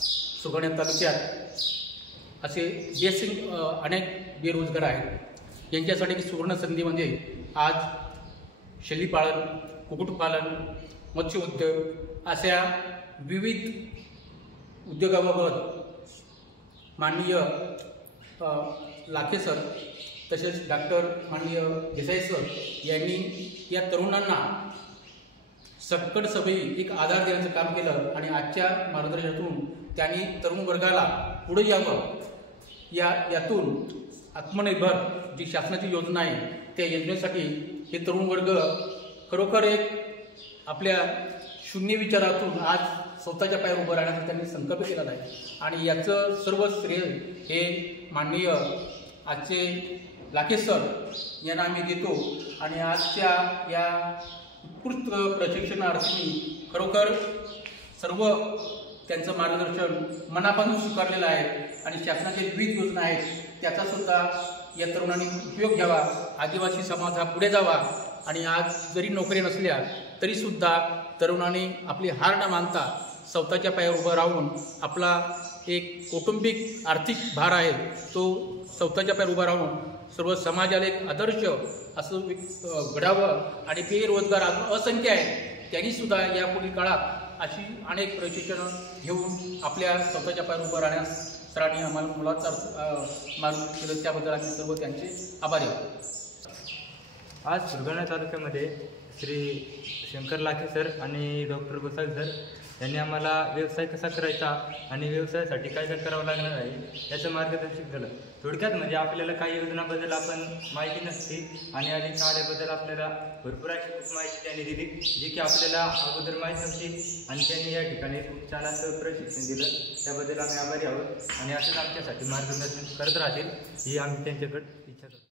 सुगवणे तालुक्यात असे अनेक बेरोजगार आहेत। यांच्यासाठी एक सुवर्ण संधी म्हणजे आज शेळीपालन, कुक्कुटपालन, मत्स्य उद्योग अशा विविध उद्योगाबाबत माननीय लाखे सर तसेच डॉक्टर माननीय देसाई सर यांनी या तरुणांना सकट सभेत एक आधार देण्याचं काम केलं आणि आजच्या मार्गदर्शनातून त्यांनी तरुण वर्गाला पुढे यावं, यातून आत्मनिर्भर जी शासनाची योजना आहे त्या योजनेसाठी हे तरुण वर्ग खरोखर एक आपल्या शून्य विचारातून आज स्वतःच्या पायावर उभं राहण्याचा त्यांनी संकल्प केलेला आहे आणि याचं सर्व श्रेय हे माननीय आजचे लाखे सर यांना आम्ही देतो। आणि आजच्या या उत्कृष्ट प्रशिक्षणार्थी खरोखर सर्व त्यांचं मार्गदर्शन मनापासून स्वीकारलेलं आहे आणि शासनाच्या विविध योजना आहेत त्याचा सुद्धा या तरुणांनी उपयोग घ्यावा। आदिवासी समाज हा पुढे जावा आणि आज जरी नोकरी नसल्या तरीसुद्धा तरुणांनी आपली हार न मानता स्वतःच्या पायावर उभं राहून आपला एक कौटुंबिक आर्थिक भार आहे तो स्वतःच्या पायावर उभं राहून सर्व समाजाला एक आदर्श असं घडावं आणि बेरोजगार असंख्य आहेत त्यांनीसुद्धा यापुढील काळात अशी अनेक प्रशिक्षणं घेऊन आपल्या स्वतःच्या पायावर उभं राहण्यास सरांनी आम्हाला मुलाचा मार्ग केलं त्याबद्दल आम्ही सर्व त्यांचे आभारी आहोत। आज सुरगाणा तालुक्यामध्ये श्री शंकर लाखे सर आणि डॉक्टर गोसावी सर यांनी आम्हाला व्यवसाय कसा करायचा आणि व्यवसायासाठी काय काय करावं लागणार आहे याचं मार्गदर्शन केलं। थोडक्यात म्हणजे आपल्याला काही योजनाबद्दल आपण माहिती नसते आणि अधिक आल्याबद्दल आपल्याला भरपूर अशी माहिती त्यांनी दिली जी की आपल्याला अगोदर माहीत नव्हती आणि त्यांनी या ठिकाणी खूप छान असं प्रशिक्षण दिलं, त्याबद्दल आम्ही आभारी आहोत आणि असंच आमच्यासाठी मार्गदर्शन करत राहतील ही आम्ही त्यांच्याकडे इच्छा करतो।